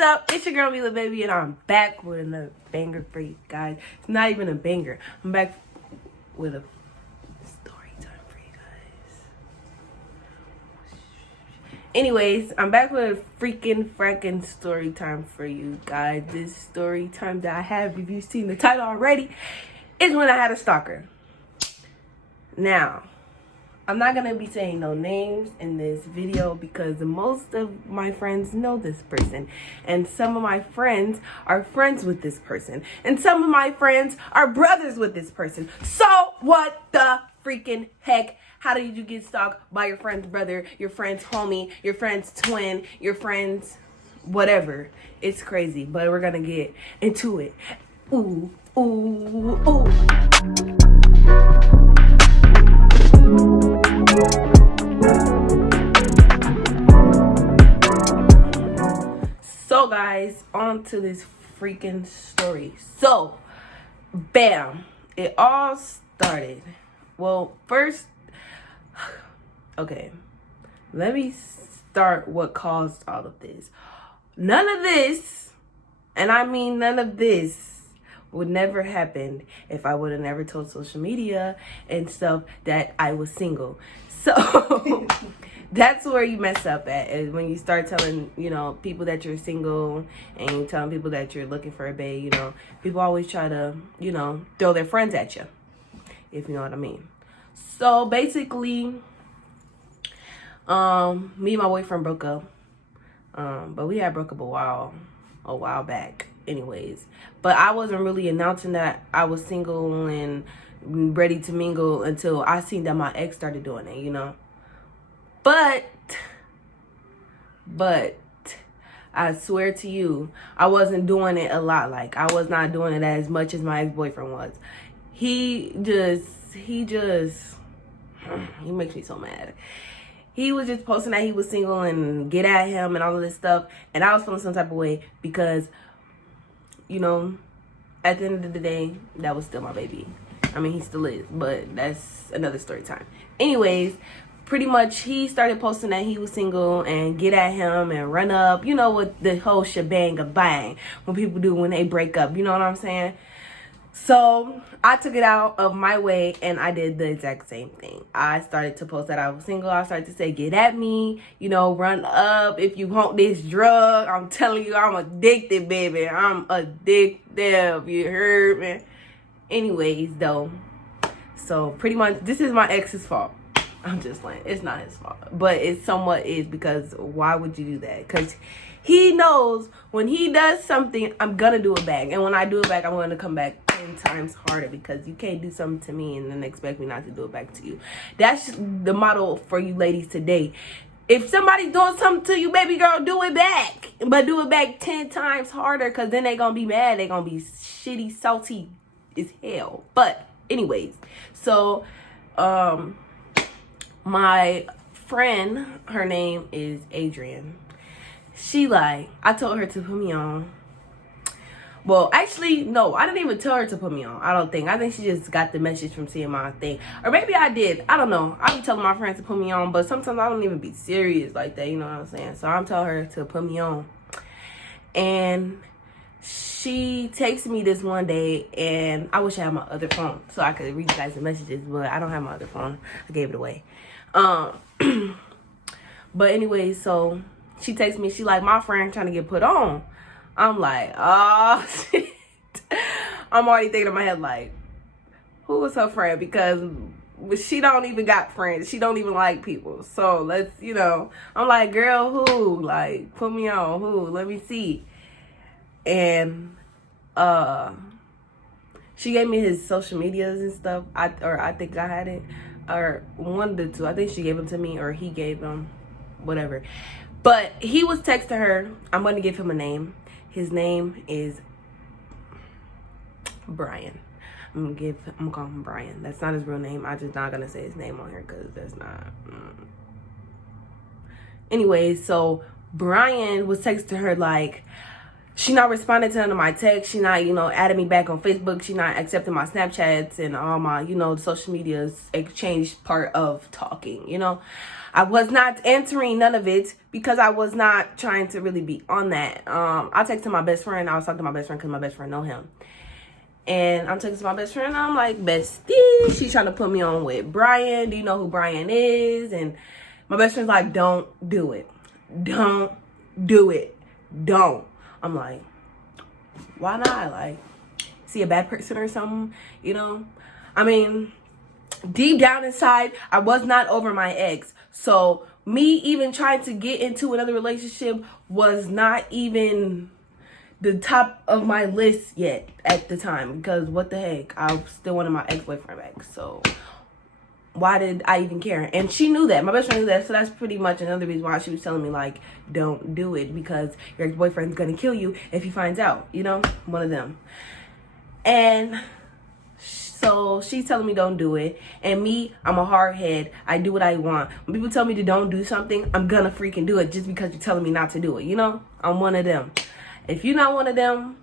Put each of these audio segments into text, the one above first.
up? It's your girl Mila Baby, and I'm back with another banger for you guys. It's not even a banger. I'm back with a story time for you guys. Anyways, I'm back with a fracking story time for you guys. This story time that I have, if you've seen the title already, is when I had a stalker. Now, I'm not going to be saying no names in this video because most of my friends know this person. And some of my friends are friends with this person. And some of my friends are brothers with this person. So what the freaking heck? How did you get stalked by your friend's brother, your friend's homie, your friend's twin, your friend's whatever? It's crazy, but we're going to get into it. Ooh, ooh, ooh. So guys, on to this freaking story. So, bam, it all started. Well, first, okay, let me start what caused all of this. None of this, and I mean none of this, would never happen if I would have never told social media and stuff that I was single. So that's where you mess up at, is when you start telling, people that you're single and you telling people that you're looking for a bae. People always try to, throw their friends at you, if you know what I mean. So basically, me and my boyfriend broke up. But we had broke up a while back anyways. But I wasn't really announcing that I was single and ready to mingle until I seen that my ex started doing it, But I swear to you, I wasn't doing it a lot. Like, I was not doing it as much as my ex-boyfriend was. He makes me so mad. He was just posting that he was single and get at him and all of this stuff. And I was feeling some type of way because, at the end of the day, that was still my baby. I mean, he still is, but that's another story time. Anyways, pretty much he started posting that he was single and get at him and run up, with the whole shebang of bang when people do when they break up, you know what I'm saying? So I took it out of my way and I did the exact same thing. I started to post that I was single. I started to say, get at me, run up if you want this drug. I'm telling you, I'm addicted, baby. I'm addicted. You heard me? Anyways, though, so pretty much this is my ex's fault. I'm just playing. It's not his fault, but it somewhat is, because why would you do that? Because he knows when he does something, I'm gonna do it back, and when I do it back, I'm gonna come back 10 times harder, because you can't do something to me and then expect me not to do it back to you. That's the motto for you ladies today. If somebody's doing something to you, baby girl, do it back, but do it back 10 times harder, because then they gonna be mad. They gonna be shitty, salty as hell. But anyways, so my friend, her name is Adrian. I told her to put me on. Well, actually, no, I didn't even tell her to put me on. I think she just got the message from seeing my thing. Or maybe I did. I don't know. I be telling my friends to put me on, but sometimes I don't even be serious like that. You know what I'm saying? So I'm telling her to put me on. And she texted me this one day, and I wish I had my other phone so I could read you guys the messages, but I don't have my other phone. I gave it away. But anyway, so she texts me. She like, my friend trying to get put on. I'm like, oh shit. I'm already thinking in my head like, who was her friend? Because she don't even got friends. She don't even like people. So let's, I'm like, girl, who? Like, put me on. Who? Let me see. And she gave me his social medias and stuff. I think I had it. Or one of the two. I think she gave them to me, or he gave them, whatever. But he was texting her. I'm going to give him a name. His name is Brian. I'm gonna call him Brian. That's not his real name. I'm just not gonna say his name on here because that's not. Anyway, so Brian was texting her like, she not responding to none of my texts. She not, adding me back on Facebook. She not accepting my Snapchats and all my, social media's exchange part of talking, I was not answering none of it because I was not trying to really be on that. I texted my best friend. I was talking to my best friend because my best friend know him. And I'm texting my best friend. And I'm like, bestie, she's trying to put me on with Brian. Do you know who Brian is? And my best friend's like, don't do it. Don't do it. Don't. I'm like, why not? Like, see a bad person or something, you know? I mean, deep down inside, I was not over my ex. So me even trying to get into another relationship was not even the top of my list yet at the time. Because what the heck? I still wanted my ex-boyfriend back. So why did I even care? And she knew that. My best friend knew that. So that's pretty much another reason why she was telling me, like, don't do it. Because your ex-boyfriend's going to kill you if he finds out. You know? One of them. And so she's telling me don't do it. And me, I'm a hard head. I do what I want. When people tell me to don't do something, I'm gonna freaking do it just because you're telling me not to do it. You know? I'm one of them. If you're not one of them,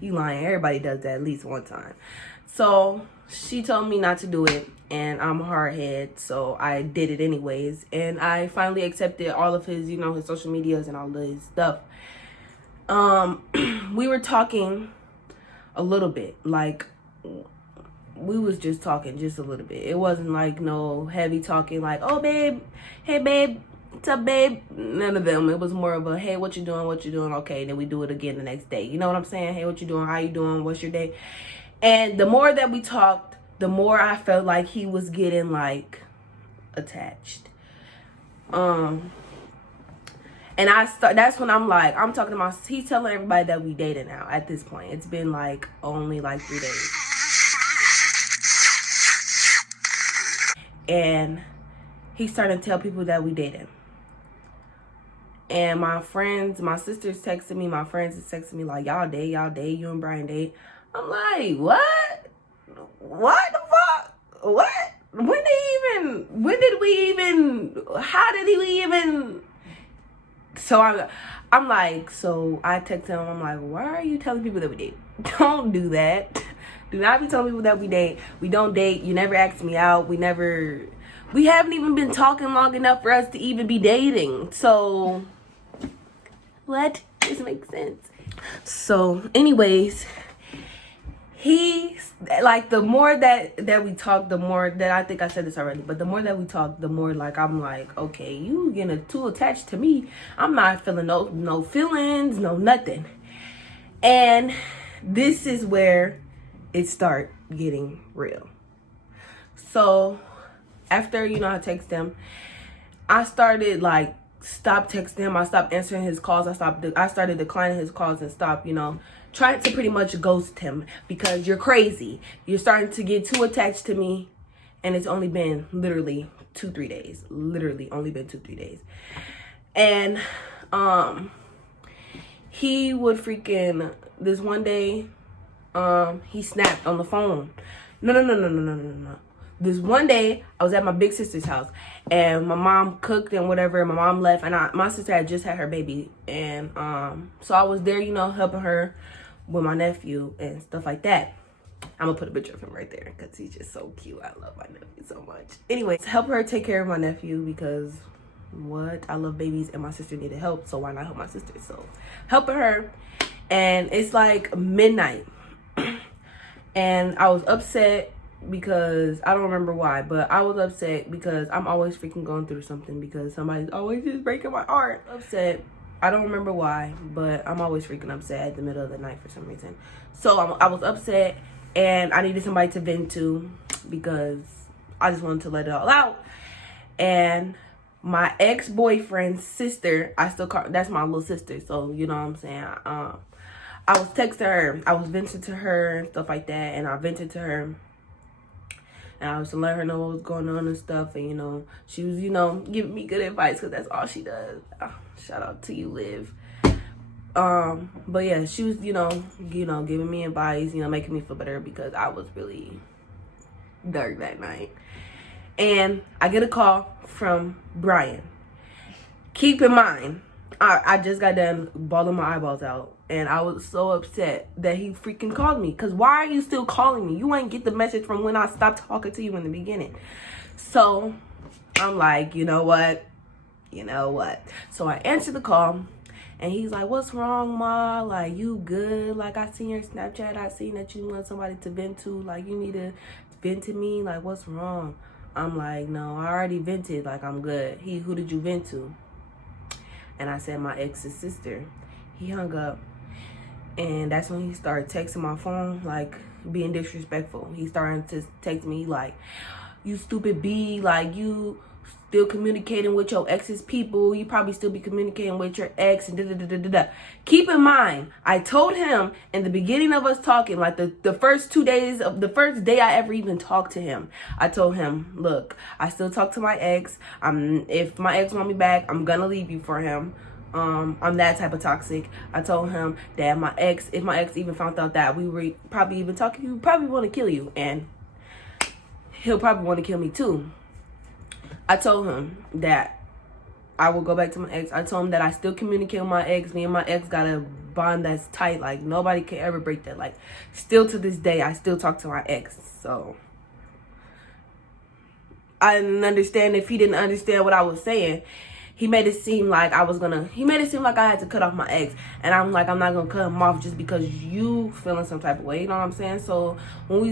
you lying. Everybody does that at least one time. So she told me not to do it. And I'm a hard head. So I did it anyways. And I finally accepted all of his, you know, his social medias and all of his stuff. We were talking a little bit, like we was just talking just a little bit. It wasn't like no heavy talking like, oh babe, hey babe, what's up babe? None of them. It was more of a, hey, what you doing, okay, then we do it again the next day. You know what I'm saying? Hey, what you doing, how you doing, what's your day? And the more that we talked, the more I felt like he was getting like attached. And that's when I'm like, I'm talking about, he's telling everybody that we dated now at this point. It's been like only like 3 days. And he's starting to tell people that we dated. And my friends, my sisters texting me, my friends is texting me like, y'all date, you and Brian date. I'm like, what? What the fuck? What? When did we even, how did we even... So I'm like, so I text him, I'm like, why are you telling people that we date? Don't do that. Do not be telling people that we date. We don't date. You never asked me out. We haven't even been talking long enough for us to even be dating. So, what? This makes sense. So, anyways, like, the more that we talk, the more that, I think I said this already, but the more that we talk, the more like I'm like, okay, you getting too attached to me. I'm not feeling no feelings, no nothing. And this is where it start getting real. So after, you know, I text him, I started like stop texting him. I stopped answering his calls. I started declining his calls and stopped, you know, trying to pretty much ghost him because you're crazy. You're starting to get too attached to me. And it's only been literally 2-3 days. Literally only been 2-3 days. And he would freaking, this one day, he snapped on the phone. No. This one day, I was at my big sister's house, and my mom cooked and whatever, and my mom left, and my sister had just had her baby, and so I was there, you know, helping her with my nephew and stuff like that. I'm gonna put a picture of him right there, because he's just so cute. I love my nephew so much. Anyways, help her take care of my nephew, because I love babies, and my sister needed help, so why not help my sister? So, helping her, and it's like midnight, and I was upset, because I don't remember why, but I was upset because I'm always freaking going through something because somebody's always just breaking my heart. Upset. I don't remember why, but I'm always freaking upset at the middle of the night for some reason. So I was upset and I needed somebody to vent to because I just wanted to let it all out. And my ex-boyfriend's sister, I still call, that's my little sister, so you know what I'm saying. I was texting her, I was venting to her and stuff like that, and I vented to her. And I was to let her know what was going on and stuff. And, you know, she was, you know, giving me good advice because that's all she does. Shout out to you, Liv. But, yeah, she was, you know, giving me advice, you know, making me feel better because I was really dark that night. And I get a call from Brian. Keep in mind, I just got done bawling my eyeballs out. And I was so upset that he freaking called me. Because why are you still calling me? You ain't get the message from when I stopped talking to you in the beginning. So, I'm like, you know what? So I answered the call, and he's like, what's wrong, Ma? Like, you good? Like, I seen your Snapchat. I seen that you want somebody to vent to. Like, you need to vent to me. Like, what's wrong? I'm like, no, I already vented. Like, I'm good. Who did you vent to? And I said, my ex's sister. He hung up. And that's when he started texting my phone, like, being disrespectful. He started to text me, like, you stupid B, like, you still communicating with your ex's people. You probably still be communicating with your ex and da-da-da-da-da. Keep in mind, I told him in the beginning of us talking, like the first 2 days of the first day I ever even talked to him, I told him, look, I still talk to my ex. If my ex want me back, I'm gonna leave you for him. I'm that type of toxic. I told him that if my ex even found out that we were probably even talking, he would probably want to kill you, and he'll probably want to kill me too. I told him that I will go back to my ex. I told him that I still communicate with my ex. Me and my ex got a bond that's tight. Like, nobody can ever break that. Like, still to this day, I still talk to my ex. So I didn't understand if he didn't understand what I was saying. He made it seem like I had to cut off my ex. And I'm like, I'm not going to cut him off just because you feeling some type of way. You know what I'm saying? So when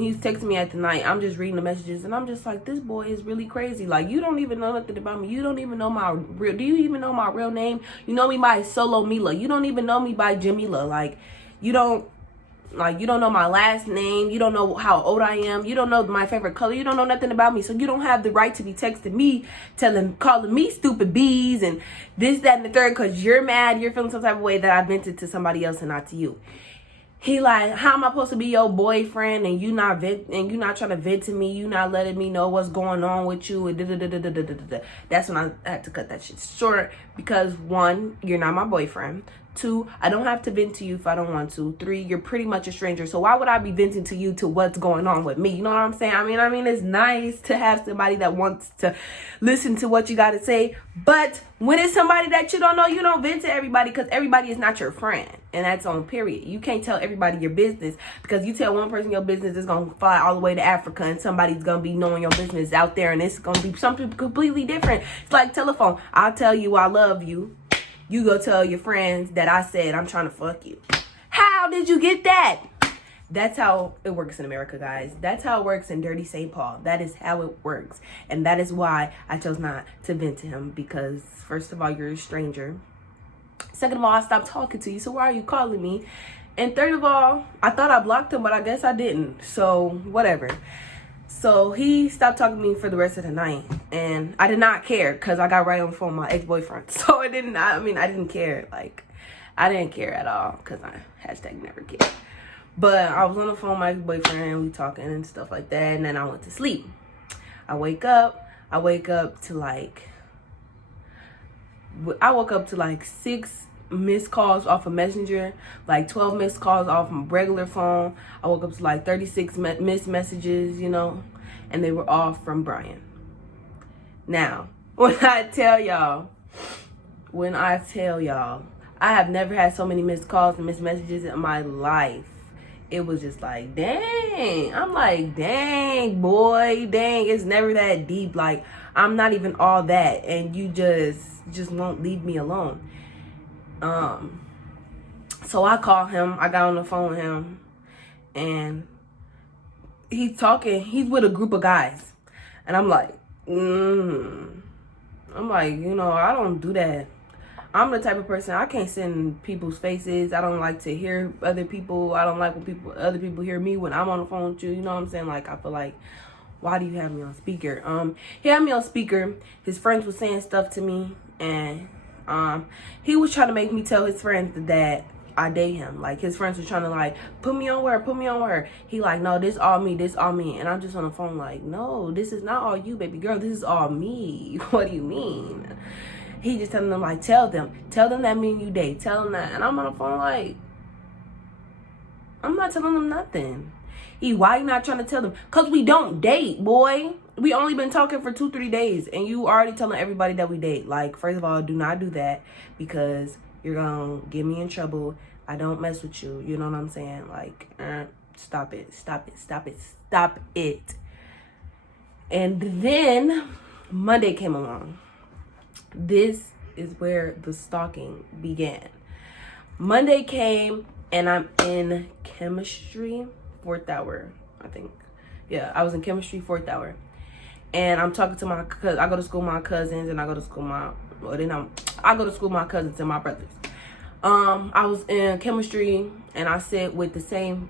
he's texting me at the night, I'm just reading the messages, and I'm just like, this boy is really crazy. Like, you don't even know nothing about me. You don't even know do you even know my real name? You know me by Solo Mila. You don't even know me by Jamila. Like, you don't know my last name. You don't know how old I am. You don't know my favorite color. You don't know nothing about me. So you don't have the right to be texting me, calling me stupid bees and this, that, and the third, because you're mad. You're feeling some type of way that I vented to somebody else and not to you. He like, how am I supposed to be your boyfriend and you not trying to vent to me? You not letting me know what's going on with you? And that's when I had to cut that shit short, because 1, you're not my boyfriend. 2, I don't have to vent to you if I don't want to. 3, you're pretty much a stranger. So why would I be venting to you to what's going on with me? You know what I'm saying? I mean, it's nice to have somebody that wants to listen to what you got to say. But when it's somebody that you don't know, you don't vent to everybody, because everybody is not your friend. And that's on period. You can't tell everybody your business, because you tell one person your business, is going to fly all the way to Africa, and somebody's going to be knowing your business out there, and it's going to be something completely different. It's like telephone. I'll tell you I love you. You go tell your friends that I said I'm trying to fuck you. How did you get that? That's how it works in America, guys. That's how it works in Dirty St. Paul. That is how it works. And that is why I chose not to vent to him, because first of all, you're a stranger. Second of all, I stopped talking to you, so why are you calling me? And third of all, I thought I blocked him, but I guess I didn't. So whatever. So he stopped talking to me for the rest of the night, and I did not care, because I got right on the phone with my ex-boyfriend. So I didn't care. Like, I didn't care at all, because I #never cared. But I was on the phone with my ex-boyfriend, we talking and stuff like that, and then I went to sleep. I woke up to like 6 missed calls off of Messenger, like 12 missed calls off my regular phone. I woke up to like 36 missed messages, you know, and they were all from Brian. Now, when I tell y'all, I have never had so many missed calls and missed messages in my life. It was just like, dang. I'm like, dang, boy, dang. It's never that deep. Like, I'm not even all that, and you just won't leave me alone. So I called him. I got on the phone with him, and he's talking. He's with a group of guys, and I'm like, I don't do that. I'm the type of person, I can't sit in people's faces. I don't like to hear other people. I don't like when other people hear me when I'm on the phone with you. You know what I'm saying? Like, I feel like, why do you have me on speaker? He had me on speaker. His friends were saying stuff to me, and he was trying to make me tell his friends that I date him. Like, his friends were trying to, like, put me on with her. He like, no, this all me. And I'm just on the phone like, no, this is not all you, baby girl. This is all me. What do you mean? He just telling them, like, tell them that me and you date. Tell them that. And I'm on the phone like, I'm not telling them nothing. Why you not trying to tell them? Because we don't date, boy. We only been talking for 2-3 days, and you already telling everybody that we date. Like, first of all, do not do that, because you're going to get me in trouble. I don't mess with you. You know what I'm saying? Like, stop it. And then Monday came along. This is where the stalking began. Monday came and I'm in chemistry, 4th hour, I think. Yeah, I was in chemistry, 4th hour. And I'm talking to my cousins. I go to school with my cousins and I go to school I go to school with my cousins and my brothers. I was in chemistry and I sit with the same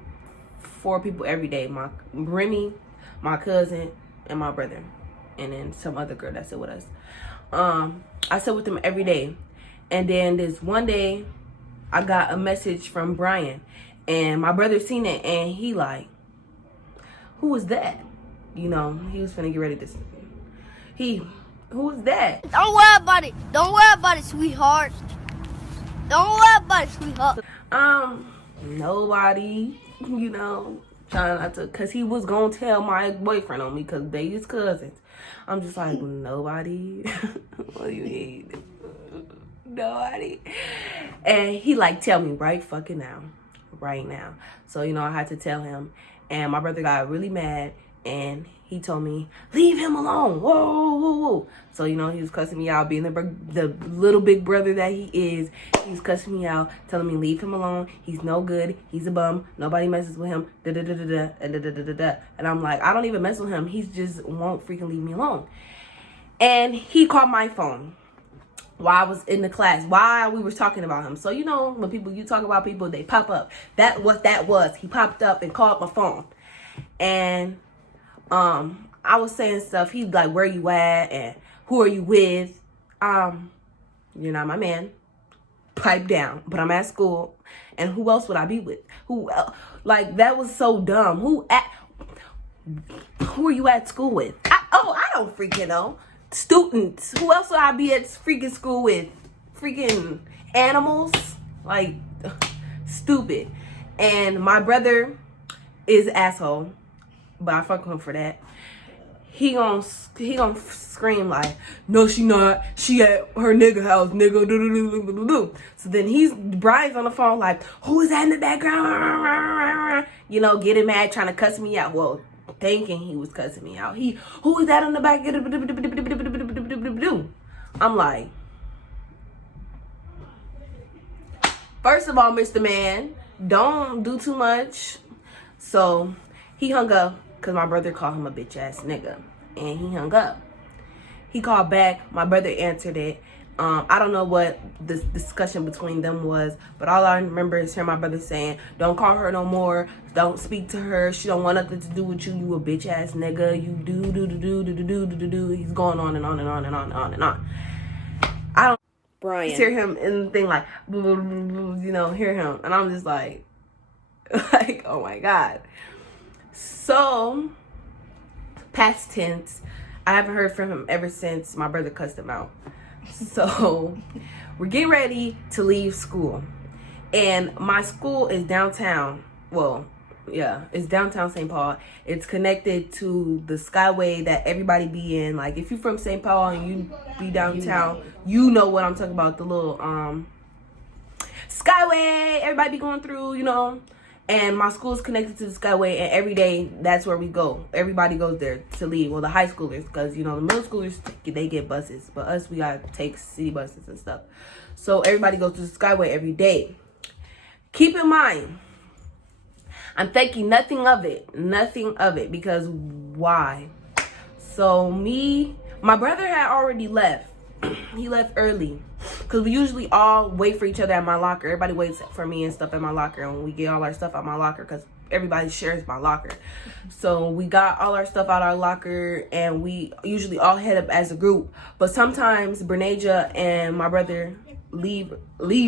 4 people every day. My Remy, my cousin, and my brother. And then some other girl that sit with us. I sit with them every day. And then this one day, I got a message from Brian. And my brother seen it and he like, who was that? You know, he was finna get ready to... Who was that? Don't worry about it. Don't worry about it, sweetheart. Don't worry about it, sweetheart. Nobody, you know, trying not to... Because he was gonna tell my boyfriend on me because they his cousins. I'm just like, nobody? What do you mean? Nobody? And he like, tell me right fucking now. Right now. So, you know, I had to tell him. And my brother got really mad. And he told me, leave him alone. Whoa, whoa, whoa. So, you know, he was cussing me out. Being the little big brother that he is, he was cussing me out, telling me, leave him alone. He's no good. He's a bum. Nobody messes with him. Da-da-da-da-da. And I'm like, I don't even mess with him. He just won't freaking leave me alone. And he called my phone while I was in the class, while we were talking about him. So, you know, when you talk about people, they pop up. That's what that was. He popped up and called my phone. And I was saying stuff. He's like, where you at? And who are you with? You're not my man. Pipe down. But I'm at school. And who else would I be with? Who else? Like, that was so dumb. Who are you at school with? I don't freaking know. Students. Who else would I be at freaking school with? Freaking animals? Like, stupid. And my brother is an asshole. But I fuck with him for that. He gonna scream like, no, she not. She at her nigga house, nigga. So then Brian's on the phone like, who is that in the background? You know, getting mad, trying to cuss me out. Well, thinking he was cussing me out. Who is that on the back? I'm like, first of all, Mr. Man, don't do too much. So he hung up. Because my brother called him a bitch ass nigga. And he hung up. He called back. My brother answered it. I don't know what the discussion between them was. But all I remember is hearing my brother saying, don't call her no more. Don't speak to her. She don't want nothing to do with you. You a bitch ass nigga. You do. He's going on and on and on and on and on and on. I don't Brian. Hear him in the thing like, you know, hear him. And I'm just like, oh my God. So, past tense, I haven't heard from him ever since my brother cussed him out. So, we're getting ready to leave school. And my school is downtown. Well, yeah, it's downtown St. Paul. It's connected to the Skyway that everybody be in. Like, if you're from St. Paul and you be downtown, you know what I'm talking about. The little Skyway everybody be going through, you know. And my school is connected to the Skyway, and every day, that's where we go. Everybody goes there to leave. Well, the high schoolers, because, you know, the middle schoolers, they get buses. But us, we got to take city buses and stuff. So, everybody goes to the Skyway every day. Keep in mind, I'm thinking nothing of it, because why? So, my brother had already left. He left early. Because we usually all wait for each other at my locker. Everybody waits for me and stuff at my locker. And we get all our stuff out my locker because everybody shares my locker. So we got all our stuff out our locker. And we usually all head up as a group. But sometimes Bernasia and my brother leave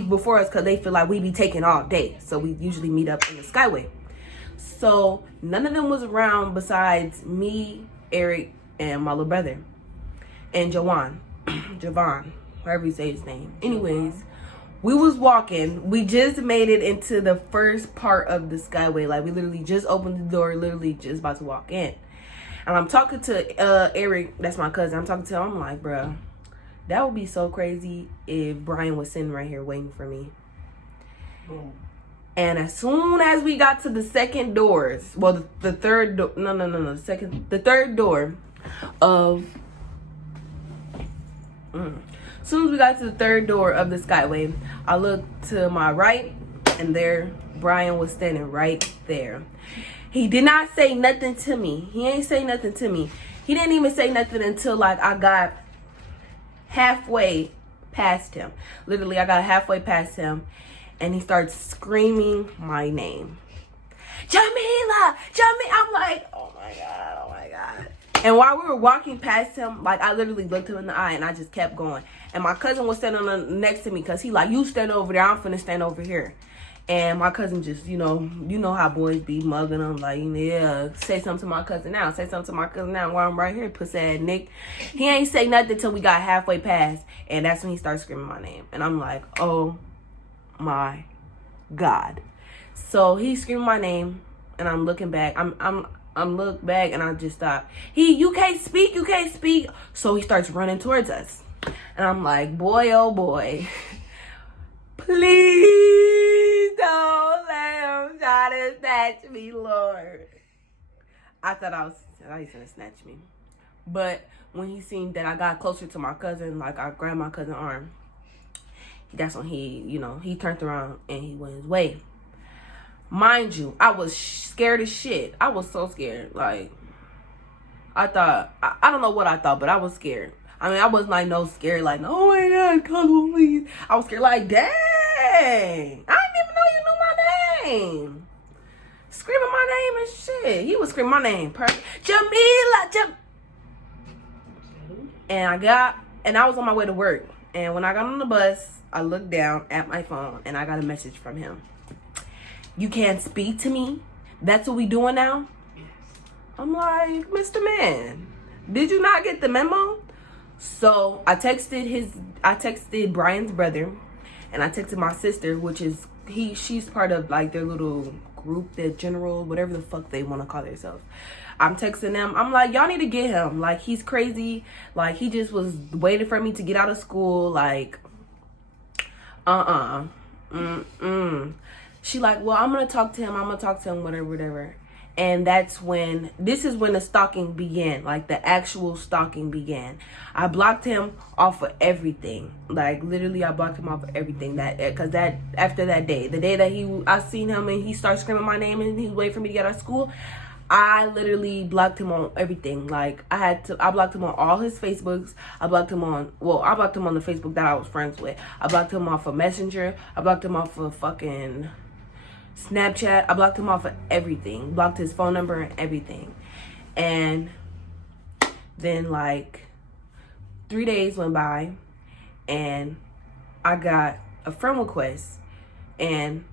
before us because they feel like we be taking all day. So we usually meet up in the Skyway. So none of them was around besides me, Eric, and my little brother. And Javon. However you say his name. Anyways, we was walking. We just made it into the first part of the Skyway. Like, we literally just opened the door, literally just about to walk in. And I'm talking to Eric, that's my cousin. I'm talking to him. I'm like, bruh, that would be so crazy if Brian was sitting right here waiting for me. Boom. And as soon as we got to the second doors, well, the third door, the third door of As soon as we got to the third door of the Skyway, I looked to my right, and there Brian was standing right there. He did not say nothing to me. He ain't say nothing to me. He didn't even say nothing until like I got halfway past him. Literally, I got halfway past him, and he starts screaming my name. Jamila! Jamila! I'm like, oh my God, oh my God. And while we were walking past him, like I literally looked him in the eye and I just kept going. And my cousin was standing next to me because he like, you stand over there, I'm finna stand over here. And my cousin just, you know how boys be mugging them. Like, yeah, say something to my cousin now. Say something to my cousin now while I'm right here, pussy ass Nick. He ain't say nothing till we got halfway past. And that's when he started screaming my name. And I'm like, oh my God. So he's screaming my name. And I'm looking back. I'm look back and I just stop. You can't speak, you can't speak. So he starts running towards us. And I'm like, boy, oh boy. Please don't let him try to snatch me, Lord. I thought he's gonna snatch me. But when he seen that I got closer to my cousin, like I grabbed my cousin's arm, that's when he turned around and he went his way. Mind you, I was scared as shit. I was so scared. Like, I thought, I don't know what I thought, but I was scared. I mean, I wasn't like no scared, like, oh my God, come on, please. I was scared, like, dang, I didn't even know you knew my name. Screaming my name and shit. He was screaming my name. Jamila, And I was on my way to work. And when I got on the bus, I looked down at my phone and I got a message from him. You can't speak to me? That's what we doing now? I'm like, Mr. Man, did you not get the memo? So I texted Brian's brother, and I texted my sister, which is she's part of like their little group, their general, whatever the fuck they want to call themselves. I'm texting them. I'm like, y'all need to get him. Like, he's crazy. Like, he just was waiting for me to get out of school. Like, She like, well, I'm going to talk to him, whatever. And this is when the stalking began, like the actual stalking began. I blocked him off of everything. Like, literally, I blocked him off of everything. Because after that day, the day that I seen him and he started screaming my name and he was waiting for me to get out of school, I literally blocked him on everything. Like, I blocked him on all his Facebooks. I blocked him on the Facebook that I was friends with. I blocked him off of Messenger. I blocked him off of fucking Snapchat. I blocked him off of everything. Blocked his phone number and everything. And then like 3 days went by and I got a friend request. And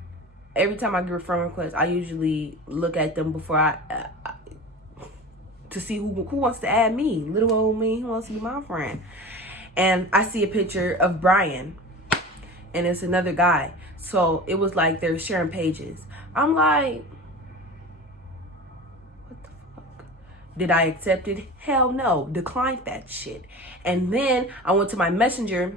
every time I get a friend request, I usually look at them before to see who wants to add me. Little old me, who wants to be my friend. And I see a picture of Brian and it's another guy. So it was like they're sharing pages. I'm like, what the fuck? Did I accept it? Hell no. Declined that shit. And then I went to my messenger.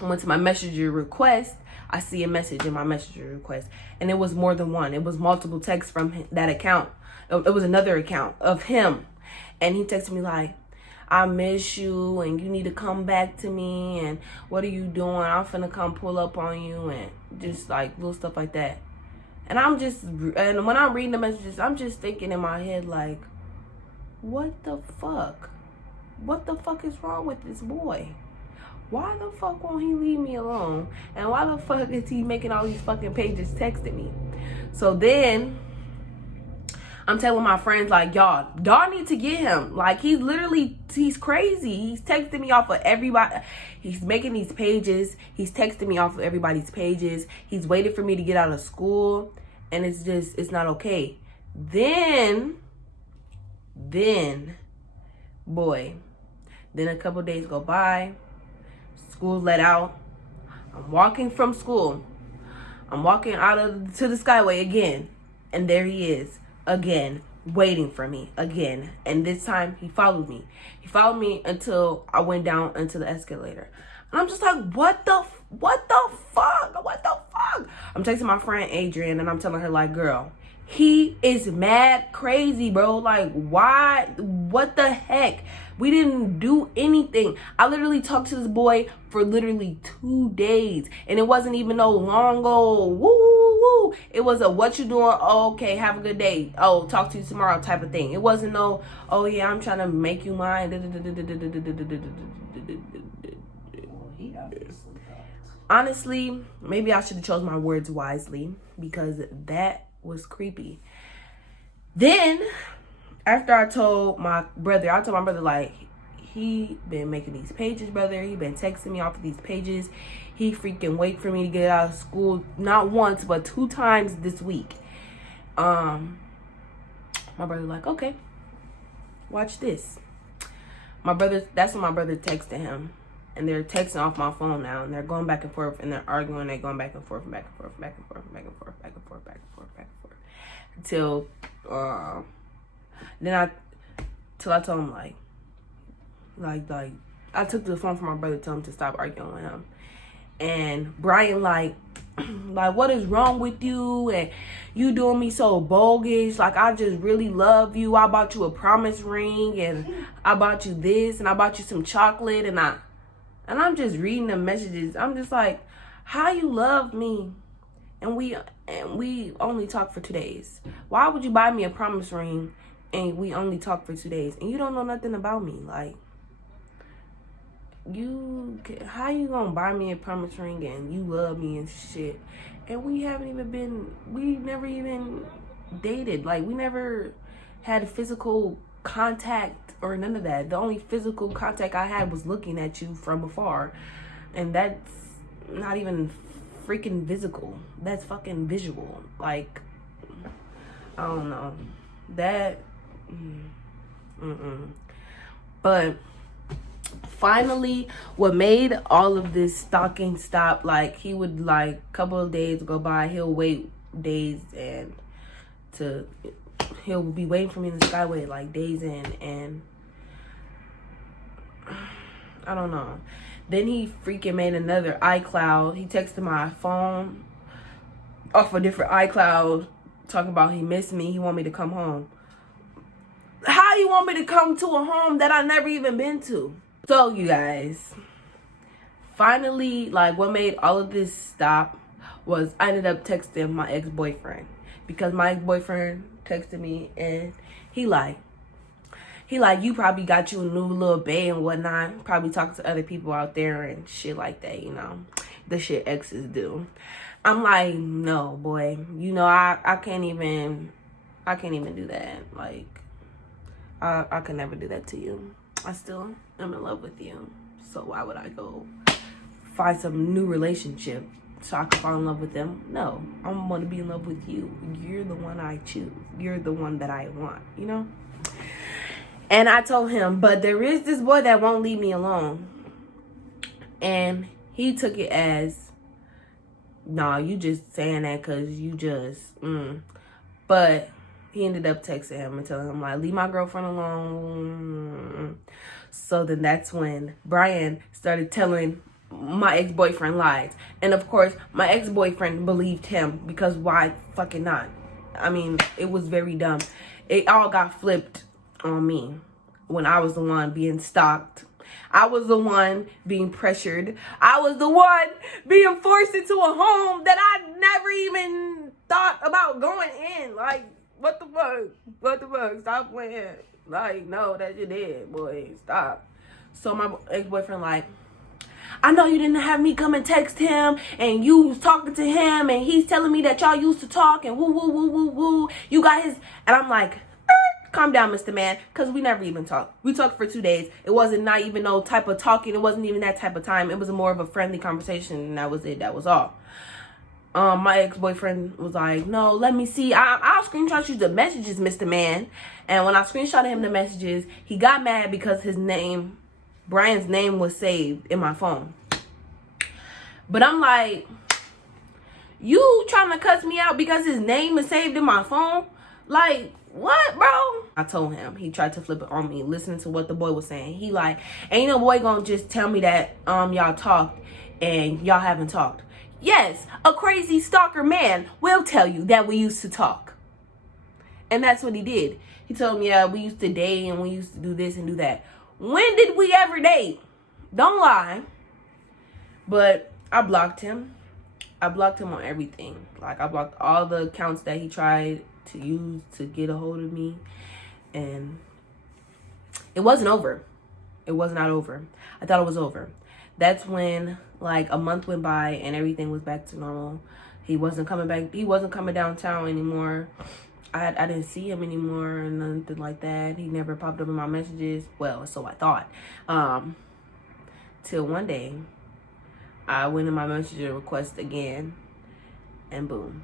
Request. I see a message in my messenger request. And it was more than one. It was multiple texts from that account. It was another account of him. And he texted me like, I miss you and you need to come back to me and what are you doing? I'm finna come pull up on you and just like little stuff like that. And when I'm reading the messages, I'm just thinking in my head like, what the fuck? What the fuck is wrong with this boy? Why the fuck won't he leave me alone? And why the fuck is he making all these fucking pages texting me? So then I'm telling my friends, like, y'all need to get him. Like, he's crazy. He's texting me off of everybody. He's making these pages. He's texting me off of everybody's pages. He's waiting for me to get out of school. And it's not okay. Then a couple days go by. School's let out. I'm walking from school. I'm walking to the Skyway again. And there he is. Again, waiting for me again. And this time he followed me. He followed me until I went down into the escalator. And I'm just like, what the fuck? I'm texting my friend Adrian and I'm telling her like, girl, He is mad crazy, bro. Like, why? What the heck? We didn't do anything. I literally talked to this boy for literally 2 days. And it wasn't even no long old woo woo woo. It was a what you doing? Oh, okay, have a good day. Oh, talk to you tomorrow type of thing. It wasn't no, oh yeah, I'm trying to make you mine. Honestly, maybe I should have chose my words wisely, because that was creepy. Then, after I told my brother, like, he been making these pages, brother. He been texting me off of these pages. He freaking wait for me to get out of school, not once, but 2 times this week. My brother like, okay, watch this. That's when my brother texted him. And they're texting off my phone now, and they're going back and forth, and they're arguing. They're going back and forth, back and forth, back and forth, back and forth, back and forth, back and forth, back and forth, until till I told him like I took the phone from my brother, told him to stop arguing with him. And Brian like what is wrong with you? And you doing me so bogus. Like, I just really love you. I bought you a promise ring, and I bought you this, and I bought you some chocolate, and I'm just reading the messages. I'm just like, how you love me, and we only talk for 2 days. Why would you buy me a promise ring and we only talk for 2 days, and you don't know nothing about me? Like, how you gonna buy me a promise ring and you love me and shit, and we never even dated. Like, we never had physical contact or none of that. The only physical contact I had was looking at you from afar, and that's not even freaking physical. That's fucking visual. Like, I don't know that. But finally, what made all of this stalking stop, like, he would, like, a couple of days go by, he'll wait days, and he'll be waiting for me in the skyway, like, days in, and I don't know. Then he freaking made another iCloud. He texted my phone off a different iCloud, talking about he missed me, he want me to come home. How you want me to come to a home that I never even been to? So, you guys, finally, like, what made all of this stop was I ended up texting my ex-boyfriend, because my ex-boyfriend texted me, and he like, you probably got you a new little bae and whatnot, probably talking to other people out there and shit like that, you know, the shit exes do. I'm like, no, boy, you know, I can't even do that. Like, I could never do that to you. I still am in love with you, so why would I go find some new relationship so I can fall in love with them? No, I want to be in love with you. You're the one I choose. You're the one that I want, you know? And I told him, but there is this boy that won't leave me alone. And he took it as, nah, you just saying that because you just, But he ended up texting him and telling him, like, leave my girlfriend alone. So then that's when Brian started telling my ex-boyfriend lies. And of course, my ex-boyfriend believed him, because why fucking not? I mean, it was very dumb. It all got flipped on me when I was the one being stalked. I was the one being pressured. I was the one being forced into a home that I never even thought about going in. Like, what the fuck? What the fuck? Stop playing. Like, no, that you did, boy. Stop. So my ex-boyfriend like, I know you didn't have me come and text him, and you was talking to him, and he's telling me that y'all used to talk, and woo, woo, woo, woo, woo. You got his... And I'm like, calm down, Mr. Man, because we never even talked. We talked for 2 days. It wasn't not even no type of talking. It wasn't even that type of time. It was more of a friendly conversation, and that was it. That was all. My ex-boyfriend was like, no, let me see. I'll screenshot you the messages, Mr. Man. And when I screenshotted him the messages, he got mad because his name, Brian's name, was saved in my phone. But I'm like, you trying to cuss me out because his name is saved in my phone? Like, what, bro? I told him. He tried to flip it on me, listening to what the boy was saying. He like, ain't no boy gonna just tell me that y'all talked and y'all haven't talked. Yes, a crazy stalker man will tell you that we used to talk. And that's what he did. He told me, yeah, we used to date and we used to do this and do that. When did we ever date? Don't lie. But I blocked him. I blocked him on everything. Like, I blocked all the accounts that he tried to use to get a hold of me. And it wasn't over. It was not over. I thought it was over. That's when, like, a month went by and everything was back to normal. He wasn't coming back. He wasn't coming downtown anymore. I didn't see him anymore or nothing like that. He never popped up in my messages. Well, so I thought. Till one day, I went in my messenger request again. And boom.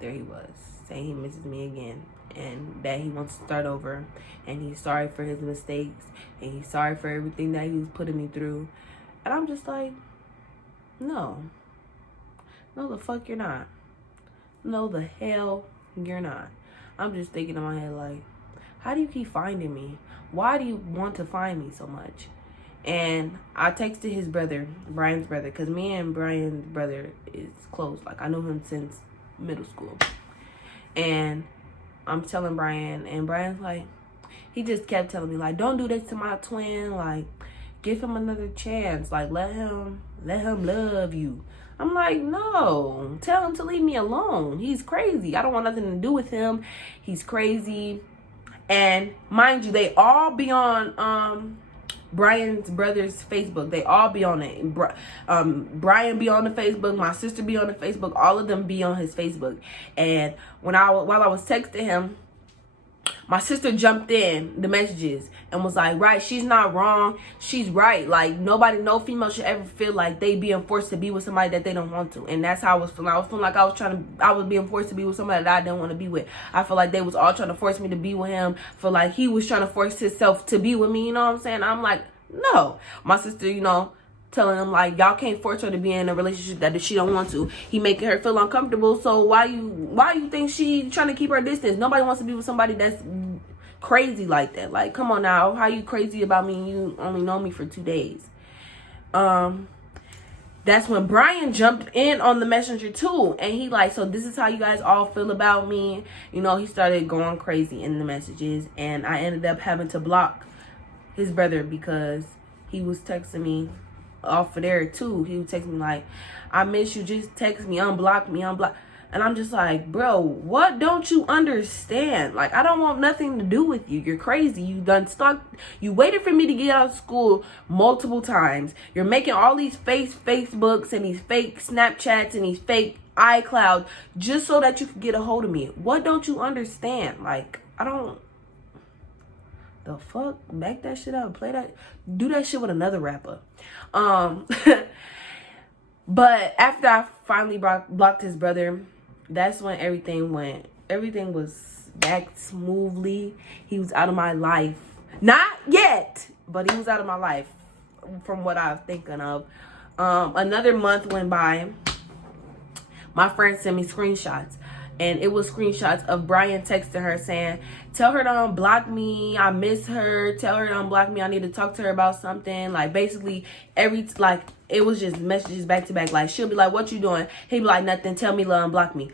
There he was. Saying he misses me again. And that he wants to start over. And he's sorry for his mistakes. And he's sorry for everything that he was putting me through. And I'm just like, no. No, the fuck you're not. No, the hell you're not. I'm just thinking in my head, like, how do you keep finding me? Why do you want to find me so much? And I texted his brother, Brian's brother, because me and Brian's brother is close. Like, I knew him since middle school. And I'm telling Brian, and Brian's like, he just kept telling me, like, don't do this to my twin. Like, give him another chance. Like, let him love you. I'm like, no, tell him to leave me alone. He's crazy. I don't want nothing to do with him. He's crazy. And mind you, they all be on Brian's brother's Facebook. They all be on it. Brian be on the Facebook. My sister be on the Facebook. All of them be on his Facebook. And while I was texting him, my sister jumped in the messages and was like, right, she's not wrong. She's right. Like, no female should ever feel like they being forced to be with somebody that they don't want to. And that's how I was feeling. I was feeling like I was being forced to be with somebody that I didn't want to be with. I feel like they was all trying to force me to be with him. Feel like he was trying to force himself to be with me. You know what I'm saying? I'm like, no. My sister, telling him, like, y'all can't force her to be in a relationship that she don't want to. He making her feel uncomfortable. So why you think she trying to keep her distance? Nobody wants to be with somebody that's crazy like that. Like, come on now, how you crazy about me? You only know me for 2 days. That's when Brian jumped in on the messenger too, and he like, so this is how you guys all feel about me. He started going crazy in the messages, and I ended up having to block his brother because he was texting me off of there too. He would text me like, I miss you, just text me, unblock me. And I'm just like, bro, what don't you understand? Like, I don't want nothing to do with you. You're crazy. You done stalked. You waited for me to get out of school multiple times. You're making all these fake Facebooks and these fake Snapchats and these fake iCloud just so that you can get a hold of me. What don't you understand? Like, the fuck? Back that shit up. Play that. Do that shit with another rapper. But after I finally blocked his brother, that's when everything was back smoothly. He was out of my life. Not yet, but he was out of my life from what I was thinking of. Another month went by. My friend sent me screenshots. And it was screenshots of Brian texting her saying, tell her to unblock me. I miss her. Tell her to unblock me. I need to talk to her about something. Like, basically, it was just messages back to back. Like, she'll be like, what you doing? He'd be like, nothing. Tell me to unblock me.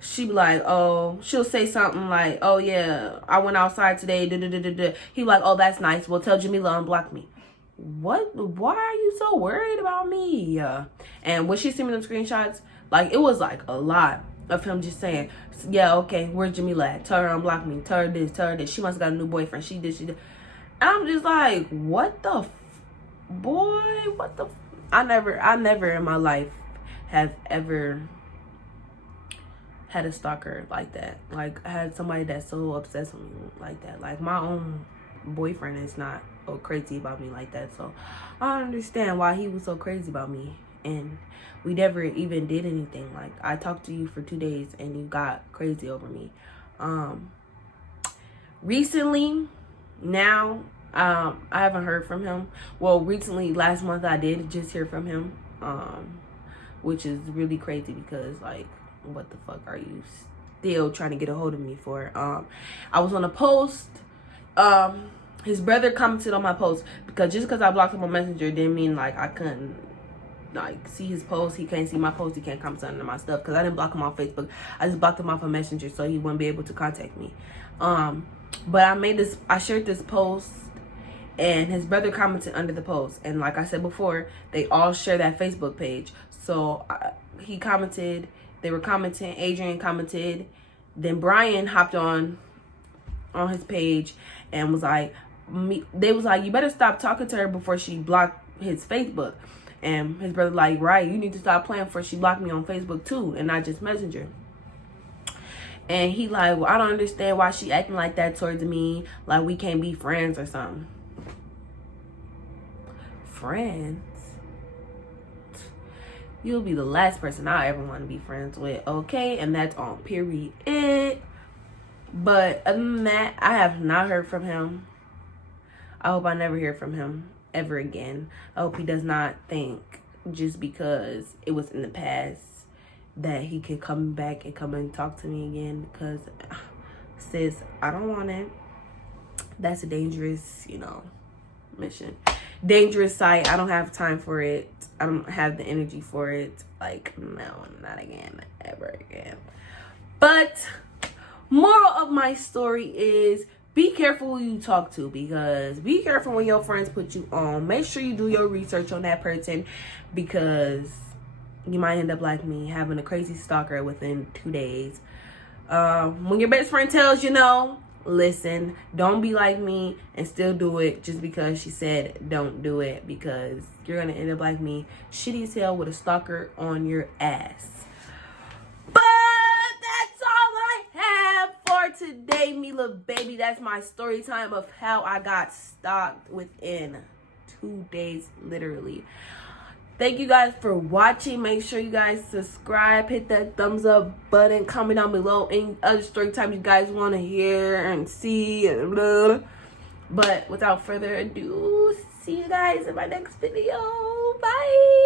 She'd be like, oh, she'll say something like, oh, yeah, I went outside today. He'd be like, oh, that's nice. Well, tell Jamila to unblock me. What? Why are you so worried about me? And when she sent me them screenshots, like, it was like a lot of him just saying, yeah, okay, where's Jamila at? Tell her unblock me. Tell her this, tell her that. She must have got a new boyfriend. She did. And I'm just like, what the boy? What the I never in my life have ever had a stalker like that. Like, I had somebody that's so obsessed with me like that. Like, my own boyfriend is not crazy about me like that. So I don't understand why he was so crazy about me. And we never even did anything. Like, I talked to you for 2 days and you got crazy over me. Recently, now, I haven't heard from him. Well, recently, last month, I did just hear from him. Which is really crazy because, like, what the fuck are you still trying to get a hold of me for? I was on a post. His brother commented on my post because just because I blocked him on Messenger didn't mean, like, I couldn't, like see his posts. He can't see my posts. He can't comment under my stuff because I didn't block him on Facebook. I just blocked him off of Messenger so he wouldn't be able to contact me. But I shared this post, and his brother commented under the post. And like I said before, they all share that Facebook page. So he commented. They were commenting. Adrian commented. Then Brian hopped on his page and was like, they was like, you better stop talking to her before she blocked his Facebook. And his brother like, right, you need to stop playing before she blocked me on Facebook too, and not just Messenger. And he like, well, I don't understand why she acting like that towards me, like we can't be friends or something. Friends? You'll be the last person I ever want to be friends with, okay? And that's on period. But other than that, I have not heard from him. I hope I never hear from him ever again. I hope he does not think just because it was in the past that he could come back and come and talk to me again, because sis, I don't want it. That's a dangerous, mission. Dangerous site. I don't have time for it. I don't have the energy for it. Like, no, not again, ever again. But moral of my story is be careful who you talk to, because be careful when your friends put you on. Make sure you do your research on that person, because you might end up like me, having a crazy stalker within 2 days. When your best friend tells you no, listen. Don't be like me and still do it just because she said don't do it, because you're going to end up like me, shitty as hell with a stalker on your ass. But that's all I have for today, me little baby. That's my story time of how I got stalked within 2 days, literally. Thank you guys for watching. Make sure you guys subscribe, hit that thumbs up button, comment down below any other story times you guys want to hear and see and blah. But without further ado, see you guys in my next video. Bye.